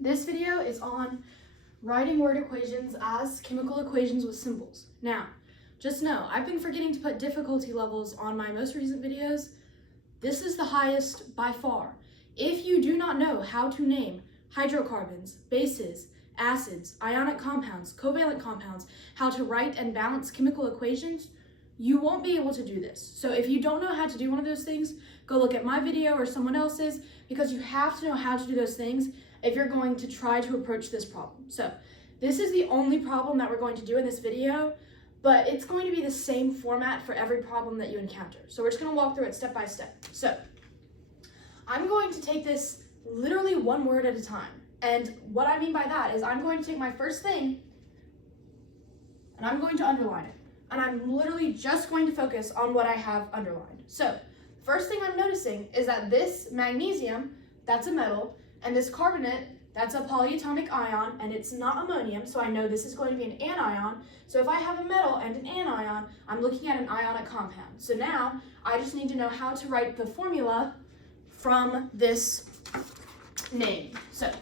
This video is on writing word equations as chemical equations with symbols. Now, just know, I've been forgetting to put difficulty levels on my most recent videos. This is the highest by far. If you do not know how to name hydrocarbons, bases, acids, ionic compounds, covalent compounds, how to write and balance chemical equations, you won't be able to do this. So if you don't know how to do one of those things, go look at my video or someone else's, because you have to know how to do those things if you're going to try to approach this problem. So this is the only problem that we're going to do in this video, but it's going to be the same format for every problem that you encounter. So we're just going to walk through it step by step. So I'm going to take this literally one word at a time. And what I mean by that is I'm going to take my first thing and I'm going to underline it. And I'm literally just going to focus on what I have underlined. So first thing I'm noticing is that this magnesium, that's a metal, and this carbonate, that's a polyatomic ion, and it's not ammonium, so I know this is going to be an anion. So if I have a metal and an anion, I'm looking at an ionic compound. So now I just need to know how to write the formula from this name. So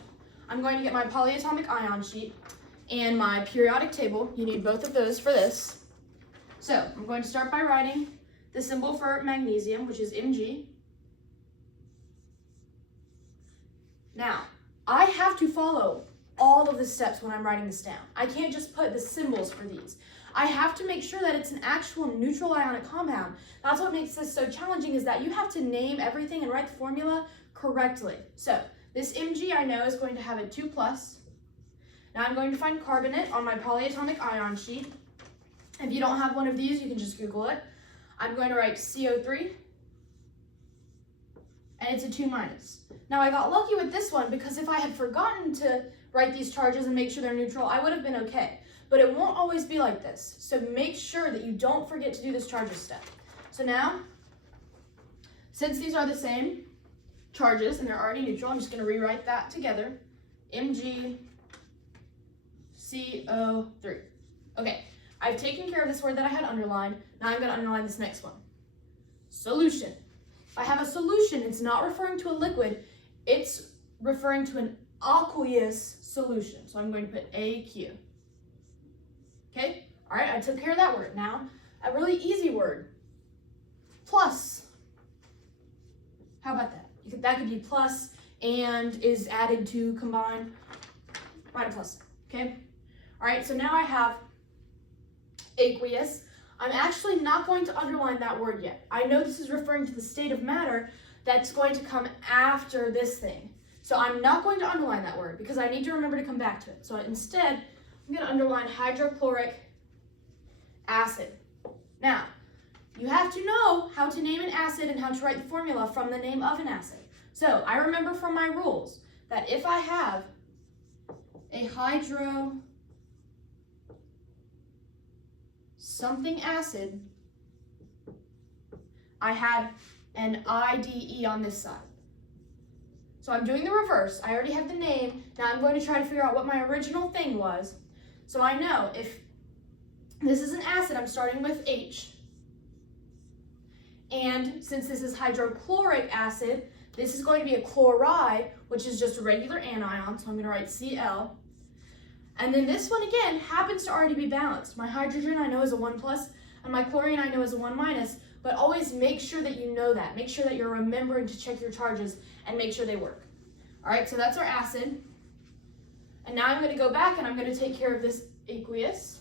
I'm going to get my polyatomic ion sheet and my periodic table. You need both of those for this. So I'm going to start by writing the symbol for magnesium, which is Mg. Now, I have to follow all of the steps when I'm writing this down. I can't just put the symbols for these. I have to make sure that it's an actual neutral ionic compound. That's what makes this so challenging, is that you have to name everything and write the formula correctly. So this Mg I know is going to have a 2+. Now I'm going to find carbonate on my polyatomic ion sheet. If you don't have one of these, you can just Google it. I'm going to write CO3, and it's a 2-. Now I got lucky with this one because if I had forgotten to write these charges and make sure they're neutral, I would have been okay. But it won't always be like this. So make sure that you don't forget to do this charges step. So now, since these are the same charges and they're already neutral, I'm just going to rewrite that together. MgCO3. Okay, I've taken care of this word that I had underlined. Now I'm going to underline this next one. Solution. If I have a solution, it's not referring to a liquid, it's referring to an aqueous solution. So I'm going to put AQ. Okay, all right, I took care of that word. Now, a really easy word, plus. How about that? That could be plus and is added to combine. Write a plus, okay? All right, so now I have aqueous. I'm actually not going to underline that word yet. I know this is referring to the state of matter that's going to come after this thing. So I'm not going to underline that word because I need to remember to come back to it. So instead, I'm going to underline hydrochloric acid. Now, you have to know how to name an acid and how to write the formula from the name of an acid. So I remember from my rules that if I have a hydro something acid, I had an IDE on this side. So I'm doing the reverse. I already have the name. Now I'm going to try to figure out what my original thing was. So I know if this is an acid, I'm starting with H. And since this is hydrochloric acid, this is going to be a chloride, which is just a regular anion. So I'm going to write Cl. And then this one again happens to already be balanced. My hydrogen I know is a 1+, and my chlorine I know is a 1-, but always make sure that you know that. Make sure that you're remembering to check your charges and make sure they work. All right, so that's our acid. And now I'm going to go back and I'm going to take care of this aqueous.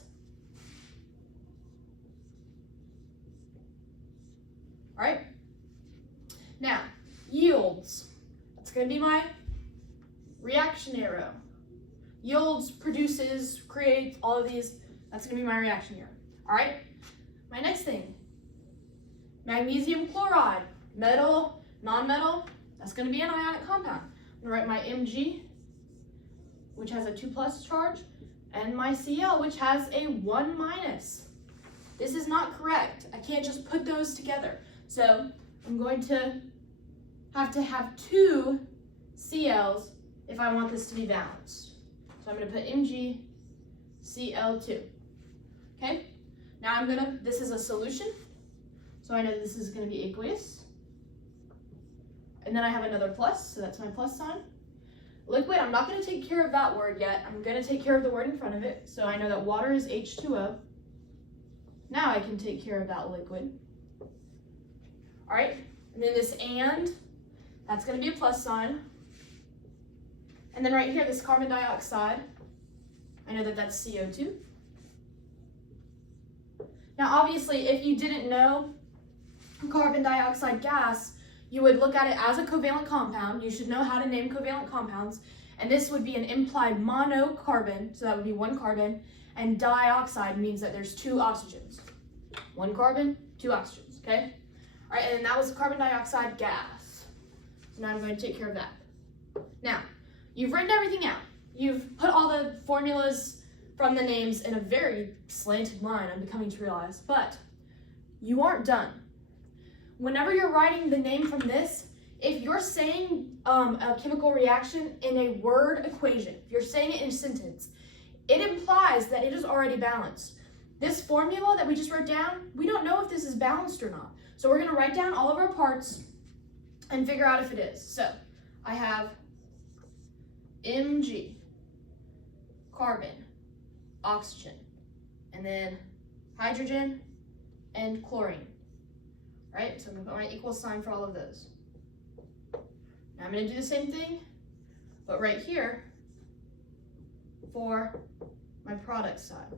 All right. Now, yields. That's going to be my reaction arrow. Yields, produces, creates, all of these. That's going to be my reaction arrow. All right. My next thing, magnesium chloride, metal, non-metal. That's going to be an ionic compound. I'm going to write my Mg, which has a 2+ charge, and my Cl, which has a 1-. This is not correct. I can't just put those together. So I'm going to have 2 Cls if I want this to be balanced. So I'm going to put MgCl2. Okay? Now this is a solution. So I know this is going to be aqueous. And then I have another plus, so that's my plus sign. liquid, I'm not going to take care of that word yet. I'm going to take care of the word in front of it. So I know that water is H2O. Now I can take care of that liquid. All right, and then this and, that's going to be a plus sign. And then right here, this carbon dioxide, I know that that's CO2. Now obviously, if you didn't know carbon dioxide gas, you would look at it as a covalent compound. You should know how to name covalent compounds. And this would be an implied monocarbon, so that would be one carbon, and dioxide means that there's two oxygens. One carbon, two oxygens, okay? All right, and then that was carbon dioxide gas. So now I'm going to take care of that. Now, you've written everything out. You've put all the formulas from the names in a very slanted line, I'm becoming to realize, but you aren't done. Whenever you're writing the name from this, if you're saying a chemical reaction in a word equation, if you're saying it in a sentence, it implies that it is already balanced. This formula that we just wrote down, we don't know if this is balanced or not. So we're going to write down all of our parts and figure out if it is. So I have Mg, carbon, oxygen, and then hydrogen and chlorine. Right, so I'm going to put my equal sign for all of those. Now I'm going to do the same thing, but right here for my product side.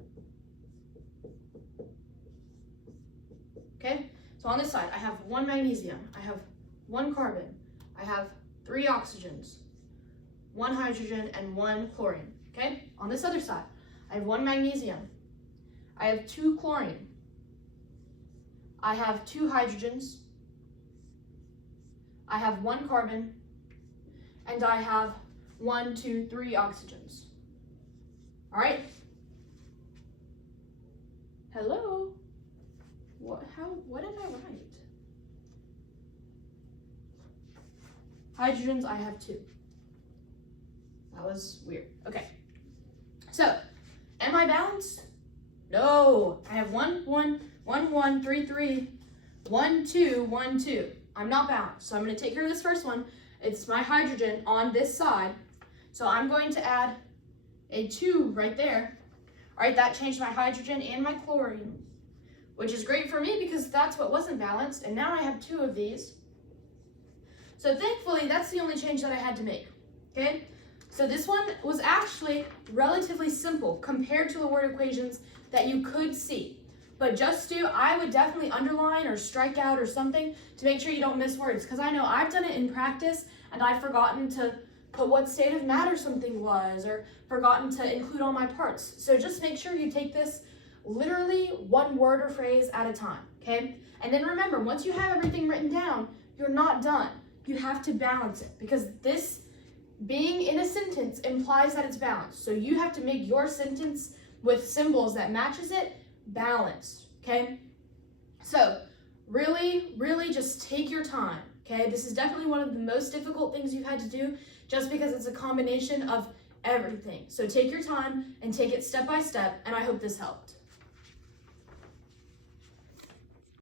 Okay, so on this side, I have one magnesium, I have one carbon, I have 3 oxygens, 1 hydrogen, and 1 chlorine. Okay, on this other side, I have 1 magnesium, I have 2 chlorine, I have 2 hydrogens, I have 1 carbon, and I have 1, 2, 3 oxygens. All right? Hello? What did I write? Hydrogens, I have 2. That was weird. Okay. So, am I balanced? No. I have 1, 1, 1, 1, 3, 3, 1, 2, 1, 2. I'm not balanced, so I'm going to take care of this first one. It's my hydrogen on this side, so I'm going to add a 2 right there. All right, that changed my hydrogen and my chlorine, which is great for me because that's what wasn't balanced, and now I have 2 of these. So thankfully, that's the only change that I had to make, okay? So this one was actually relatively simple compared to the word equations that you could see. But I would definitely underline or strike out or something to make sure you don't miss words, because I know I've done it in practice and I've forgotten to put what state of matter something was or forgotten to include all my parts. So just make sure you take this literally one word or phrase at a time, okay? And then remember, once you have everything written down, you're not done. You have to balance it, because this being in a sentence implies that it's balanced. So you have to make your sentence with symbols that matches it balanced, okay? So really, really just take your time, okay? This is definitely one of the most difficult things you've had to do just because it's a combination of everything. So take your time and take it step by step, and I hope this helped.